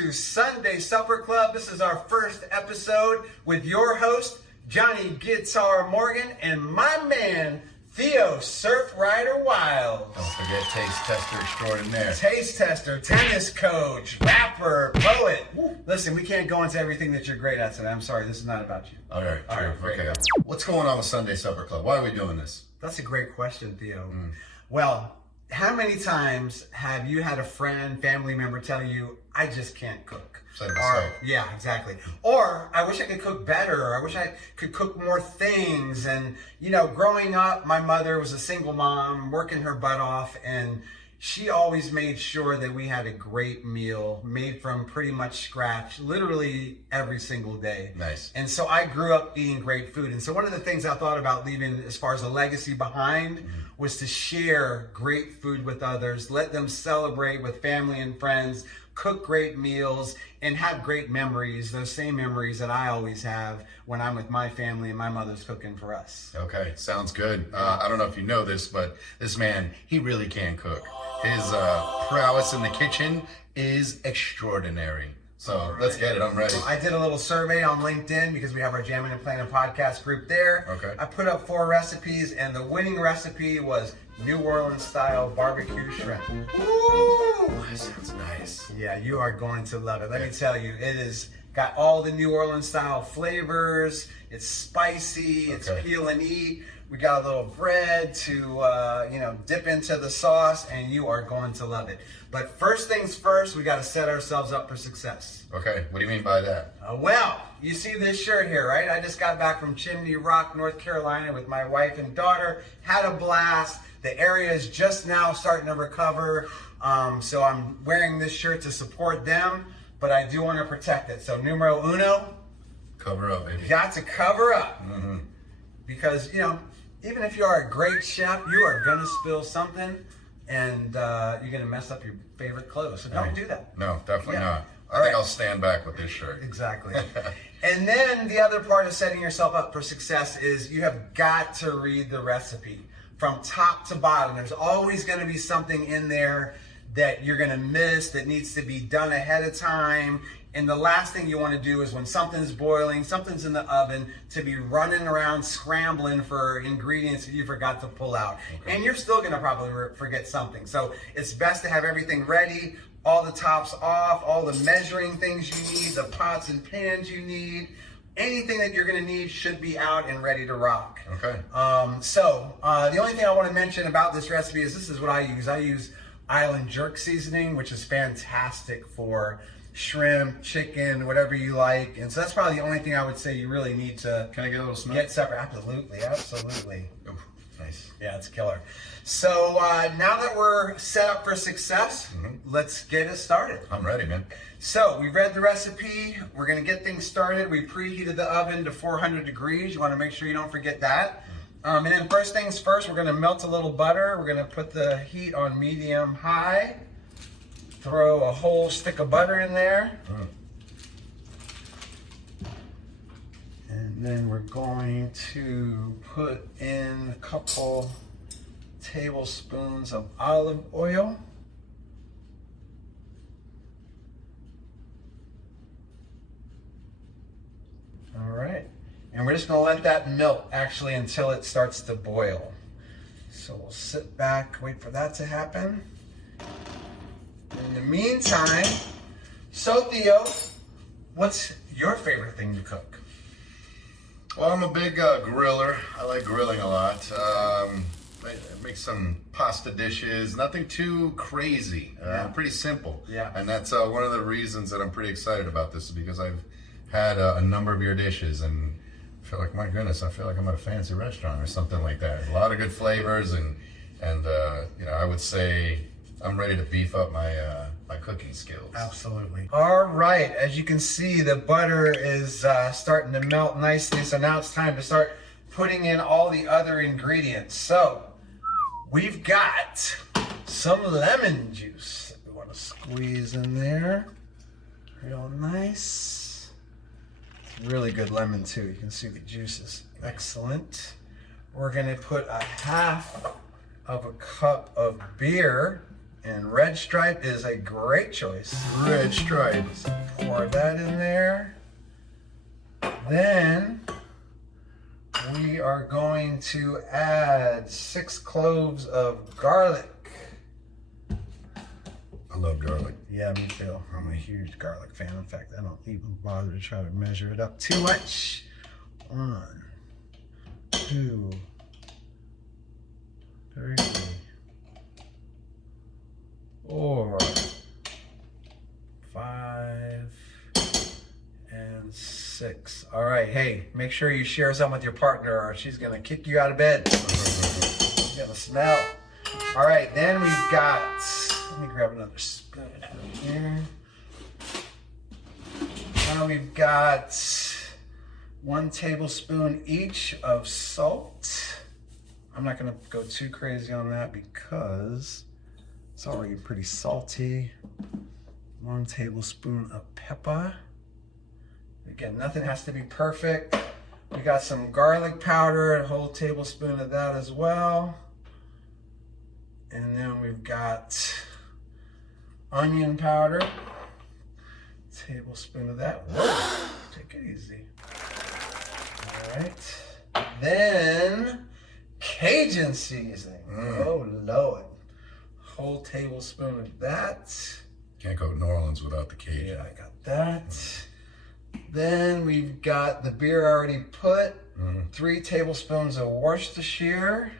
to Sunday Supper Club. This is our first episode with your host, Johnny Guitar Morgan, and my man, Theo Surf Rider Wilds. Don't forget taste tester extraordinaire. Taste tester, tennis coach, rapper, poet. Listen, we can't go into everything that you're great at today. I'm sorry, this is not about you. All right, All true. right, Okay. What's going on with Sunday Supper Club? Why are we doing this? That's a great question, Theo. Well, how many times have you had a friend, family member tell you, I just can't cook? Say myself. Yeah, exactly. Or, I wish I could cook better, or I wish I could cook more things. And, you know, growing up, my mother was a single mom, working her butt off, and she always made sure that we had a great meal made from pretty much scratch, literally every single day. Nice. And so I grew up eating great food. And so one of the things I thought about leaving as far as a legacy behind was to share great food with others, let them celebrate with family and friends, cook great meals, and have great memories, those same memories that I always have when I'm with my family and my mother's cooking for us. Okay, sounds good. I don't know if you know this, but this man, he really can cook. His prowess in the kitchen is extraordinary. So let's get it. I'm ready. I did a little survey on LinkedIn because we have our Jamming and Planning podcast group there. Okay. I put up 4 recipes, and the winning recipe was New Orleans-style BBQ Shrimp. Woo! That sounds nice. Yeah, you are going to love it. Let me tell you, it is got all the New Orleans-style flavors. It's spicy. It's Okay. peel and eat. We got a little bread to dip into the sauce, and you are going to love it. But first things first, we got to set ourselves up for success. Okay, what do you mean by that? Well, you see this shirt here, right? I just got back from Chimney Rock, North Carolina with my wife and daughter. Had a blast. The area is just now starting to recover. So I'm wearing this shirt to support them, but I do want to protect it. So numero uno. Cover up, baby. You got to cover up. Mm-hmm. Because, even if you are a great chef, you are going to spill something, and you're going to mess up your favorite clothes. So don't do that. No, definitely Yeah. not. I think I'll stand back with this shirt. Exactly. And then the other part of setting yourself up for success is you have got to read the recipe from top to bottom. There's always going to be something in there that you're going to miss, that needs to be done ahead of time. And the last thing you want to do is when something's boiling, something's in the oven, to be running around scrambling for ingredients that you forgot to pull out. Okay. And you're still going to probably forget something. So it's best to have everything ready, all the tops off, all the measuring things you need, the pots and pans you need. Anything that you're going to need should be out and ready to rock. Okay. The only thing I want to mention about this recipe is this is what I use. I use Island jerk seasoning, which is fantastic for shrimp, chicken, whatever you like. And so that's probably the only thing I would say you really need to Can I get a little smell? get separate. Absolutely. Ooh, nice. Yeah, it's killer. So now that we're set up for success, let's get it started. I'm ready, man. So we read the recipe. We're going to get things started. We preheated the oven to 400 degrees. You want to make sure you don't forget that. And then first things first, we're going to melt a little butter. We're going to put the heat on medium high. Throw a whole stick of butter in there. And then we're going to put in a couple tablespoons of olive oil. All right. And we're just going to let that melt actually until it starts to boil. So we'll sit back, wait for that to happen. In the meantime, so Theo, what's your favorite thing to cook? Well, I'm a big griller. I like grilling a lot. I make some pasta dishes, nothing too crazy, pretty simple. Yeah. And that's one of the reasons that I'm pretty excited about this, is because I've had a number of your dishes, and I feel like, my goodness, I feel like I'm at a fancy restaurant or something like that. A lot of good flavors, and I would say I'm ready to beef up my my cooking skills. Absolutely. All right, as you can see, the butter is starting to melt nicely, so now it's time to start putting in all the other ingredients. So we've got some lemon juice that we want to squeeze in there. Real nice. It's really good lemon too. You can see the juice is excellent. We're gonna put a half of a cup of beer. And red stripe is a great choice. Red stripe. Pour that in there. Then we are going to add 6 cloves of garlic. I love garlic. Yeah, me too. I'm a huge garlic fan. In fact, I don't even bother to try to measure it up too much. 1, 2, 3, 4, 5, and 6. All right, hey, make sure you share some with your partner or she's gonna kick you out of bed. She's gonna smell. All right, then we've got, let me grab another spoon out of here. Now we've got 1 tablespoon each of salt. I'm not gonna go too crazy on that because it's already pretty salty. 1 tablespoon of pepper. Again, nothing has to be perfect. We got some garlic powder, a whole tablespoon of that as well. And then we've got onion powder, tablespoon of that. Whoa, take it easy. All right. Then Cajun seasoning. Oh Lord. Whole tablespoon of that. Can't go to New Orleans without the Cajun. Yeah, I got that. Then we've got the beer already put. 3 tablespoons of Worcestershire.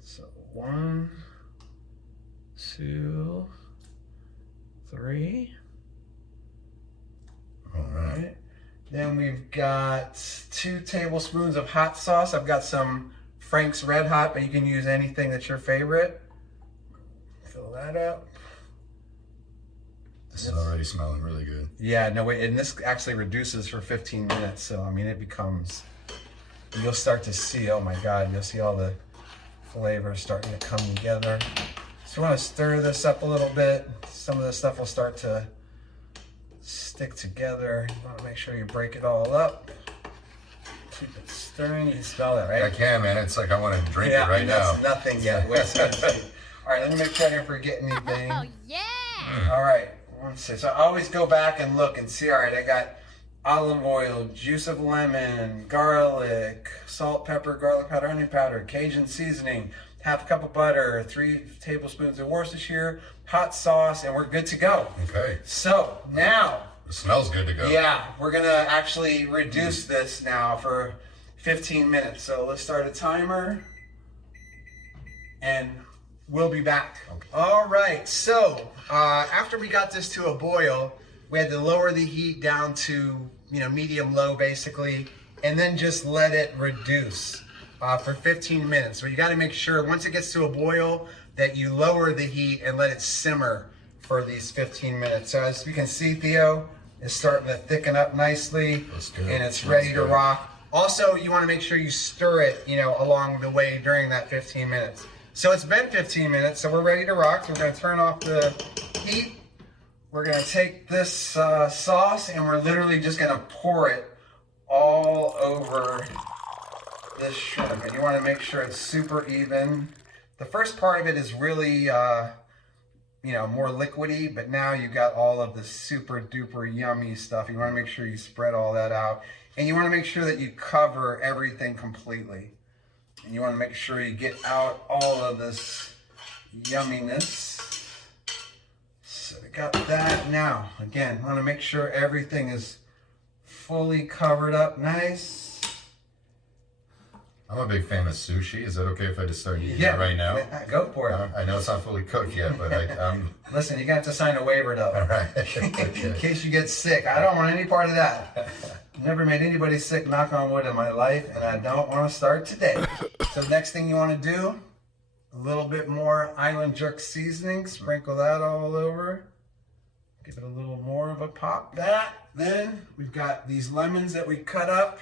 So 1, 2, 3. All right. Then we've got 2 tablespoons of hot sauce. I've got some Frank's Red Hot, but you can use anything that's your favorite. Fill that up. This is already smelling really good. Yeah, no wait, and this actually reduces for 15 minutes. So I mean, it becomes, you'll start to see, oh my God, you'll see all the flavors starting to come together. So we want to stir this up a little bit. Some of the stuff will start to stick together. You want to make sure you break it all up. Keep it stirring. You can smell that, right? I can, man. It's like I want to drink it right now. That's nothing yet. Wait a second. All right, let me make sure I didn't forget anything. Oh, yeah. All right, one second. So I always go back and look and see, all right, I got olive oil, juice of lemon, garlic, salt, pepper, garlic powder, onion powder, Cajun seasoning, half a cup of butter, 3 tablespoons of Worcestershire, hot sauce, and we're good to go. Okay. So now, It smells good to go. yeah, we're gonna actually reduce this now for 15 minutes. So let's start a timer and we'll be back. Okay. All right, so after we got this to a boil, we had to lower the heat down to, medium low basically, and then just let it reduce for 15 minutes. So you gotta make sure once it gets to a boil that you lower the heat and let it simmer for these 15 minutes. So as you can see, Theo is starting to thicken up nicely, That's good. and it's Smells ready to good. rock. Also, you wanna make sure you stir it, along the way during that 15 minutes. So it's been 15 minutes, so we're ready to rock. So we're gonna turn off the heat. We're gonna take this sauce and we're literally just gonna pour it all over this shrimp. And you wanna make sure it's super even. The first part of it is really, more liquidy, but now you got all of the super duper yummy stuff. You wanna make sure you spread all that out. And you wanna make sure that you cover everything completely. And you want to make sure you get out all of this yumminess. So we got that. Now, again, want to make sure everything is fully covered up nice. I'm a big fan of sushi. Is that okay if I just start eating Yeah, it right now? go for it. I know it's not fully cooked yet, but I'm Listen, you're going to have to sign a waiver though. all right. In case you get sick. I don't want any part of that. Never made anybody sick, knock on wood, in my life, and I don't want to start today. So next thing you want to do, a little bit more island jerk seasoning. Sprinkle that all over. Give it a little more of a pop. Then we've got these lemons that we cut up.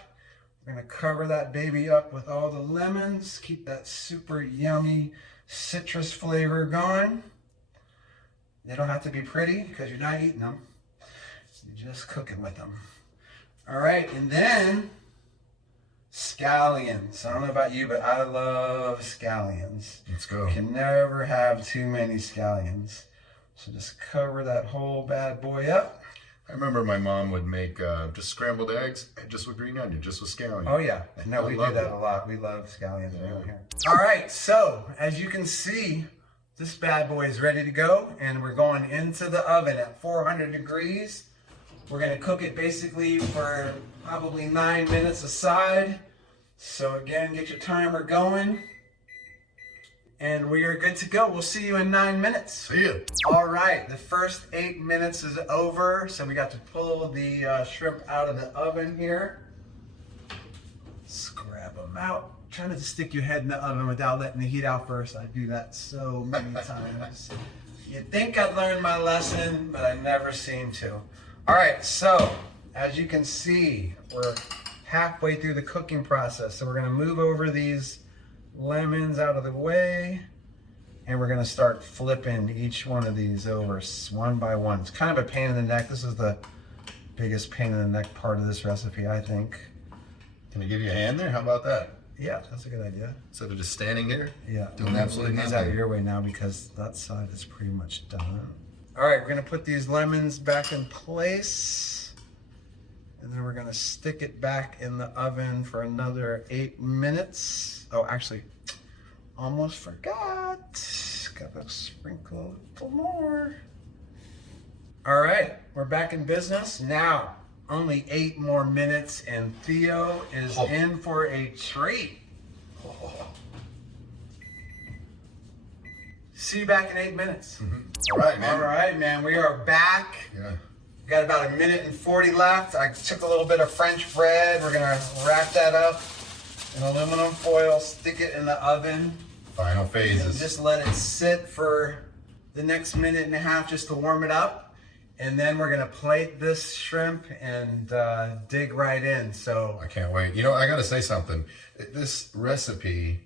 We're going to cover that baby up with all the lemons. Keep that super yummy citrus flavor going. They don't have to be pretty because you're not eating them. You're just cooking with them. All right, and then scallions. I don't know about you, but I love scallions. Let's go. You can never have too many scallions. So just cover that whole bad boy up. I remember my mom would make just scrambled eggs, just with green onion, just with scallion. Oh yeah, no, we do that a lot. We love scallions around here. All right, so as you can see, this bad boy is ready to go, and we're going into the oven at 400 degrees. We're gonna cook it basically for probably 9 minutes aside. So again, get your timer going. And we are good to go. We'll see you in 9 minutes. See ya. All right, the first 8 minutes is over. So we got to pull the shrimp out of the oven here. Let's grab them out. Trying to stick your head in the oven without letting the heat out first. I do that so many times. You'd think I'd learned my lesson, but I never seem to. All right, so as you can see, we're halfway through the cooking process. So we're gonna move over these lemons out of the way, and we're gonna start flipping each one of these over one by one. It's kind of a pain in the neck. This is the biggest pain in the neck part of this recipe, I think. Can I give you a hand there? How about that? Yeah, that's a good idea. Instead of just standing here, Yeah, doing absolutely these nothing. out of your way now because that side is pretty much done. All right, we're gonna put these lemons back in place, and then we're gonna stick it back in the oven for another 8 minutes. Oh, actually, almost forgot. Gotta sprinkle a little more. All right, we're back in business. Now, only 8 more minutes, and Theo is in for a treat. See you back in 8 minutes. All right, man. All right, man, we are back. Yeah. Got about 1 minute and 40 left. I took a little bit of French bread. We're gonna wrap that up in aluminum foil, stick it in the oven, Final and phases. just let it sit for the next minute and a half just to warm it up. And then we're gonna plate this shrimp and dig right in. So I can't wait. You know, I gotta say something. This recipe,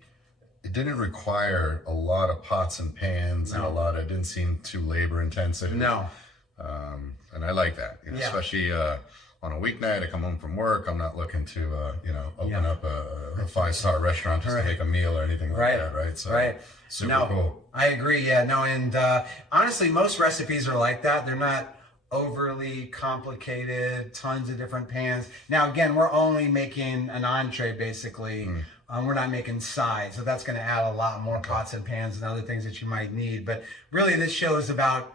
it didn't require a lot of pots and pans and it didn't seem too labor intensive. no, And I like that, you know, Yeah. especially on a weeknight. I come home from work. I'm not looking to, open up a 5-star restaurant just to make a meal or anything like that, right? So, super cool. I agree. Yeah, no, and honestly, most recipes are like that. They're not overly complicated, tons of different pans. Now, again, we're only making an entree, basically. We're not making sides, so that's going to add a lot more pots and pans and other things that you might need. But really, this show is about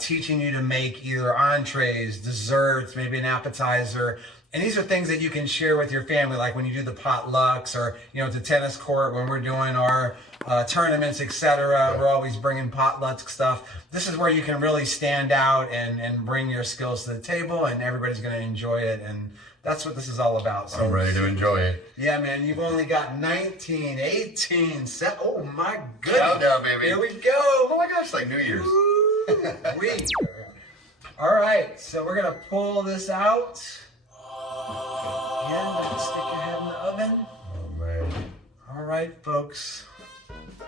teaching you to make either entrees, desserts, maybe an appetizer. And these are things that you can share with your family, like when you do the potlucks or, at the tennis court when we're doing our tournaments, etc. We're always bringing potluck stuff. This is where you can really stand out and bring your skills to the table, and everybody's going to enjoy it. And that's what this is all about. So I'm ready to enjoy it. Yeah, man, you've only got 19, 18, oh my goodness. Countdown, baby. Here we go. Oh my gosh, like New Year's. All right, so we're gonna pull this out. Again, don't stick your head in the oven. Oh man. All right, folks.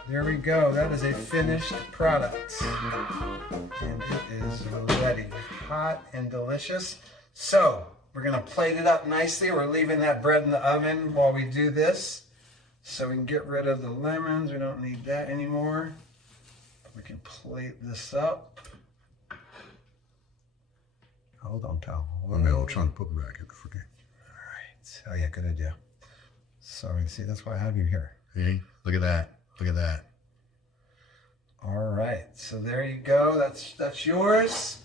There we go. That is a finished product. And it is ready. Hot and delicious. So, we're gonna plate it up nicely. We're leaving that bread in the oven while we do this. So we can get rid of the lemons. We don't need that anymore. We can plate this up. Hold on, pal. I'm trying to put it back in. Okay. All right. Oh yeah, good idea. Sorry, see, that's why I have you here. See? Look at that. Look at that. All right. So there you go. That's yours.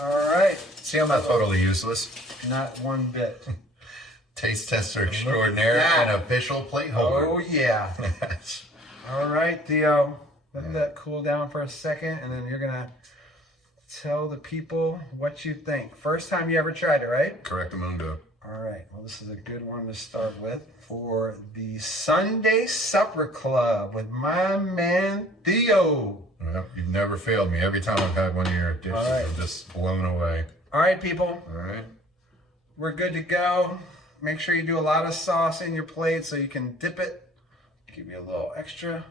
All right. See, I'm not totally useless. Not one bit. Taste tester extraordinaire and official plate holder. Oh yeah. All right, Theo. Let that cool down for a second, and then you're gonna tell the people what you think. First time you ever tried it, right? Correct, Mundo. All right. Well, this is a good one to start with for the Sunday Supper Club with my man Theo. Well, you've never failed me. Every time I've had one of your dishes, I'm just blown away. All right, people. All right. We're good to go. Make sure you do a lot of sauce in your plate so you can dip it. Give you a little extra.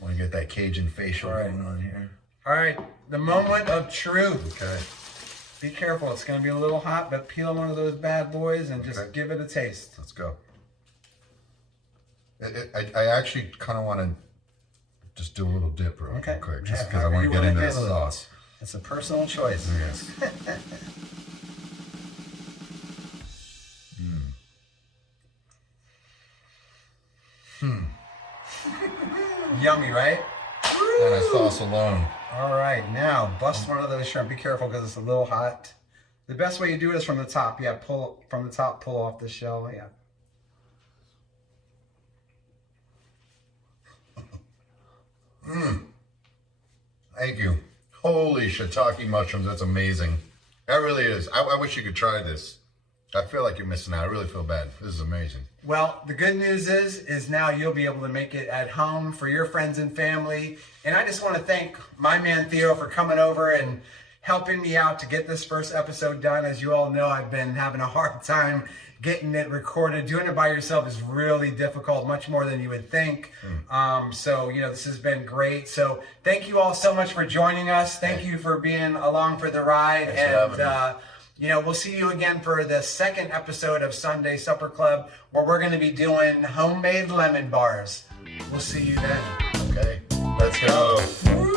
Want to get that Cajun facial going on here. All right, the moment of truth. Okay. Be careful, it's gonna be a little hot, but peel one of those bad boys and just give it a taste. Let's go. I actually kind of want to just do a little dip real quick, just because I want to get into the sauce. It's a personal choice. Yes. Yummy, right? And a sauce alone. All right, now bust one of those shrimp. Be careful because it's a little hot. The best way you do it is from the top. Yeah, pull from the top, pull off the shell. Yeah. Thank you. Holy shiitake mushrooms, that's amazing. That really is. I wish you could try this. I feel like you're missing out. I really feel bad. This is amazing. Well, the good news is now you'll be able to make it at home for your friends and family. And I just want to thank my man Theo for coming over and helping me out to get this first episode done. As you all know, I've been having a hard time getting it recorded. Doing it by yourself is really difficult, much more than you would think. So, you know, this has been great. So thank you all so much for joining us. Thank you for being along for the ride. And, you know, we'll see you again for the second episode of Sunday Supper Club, where we're going to be doing homemade lemon bars. We'll see you then. Okay, let's go.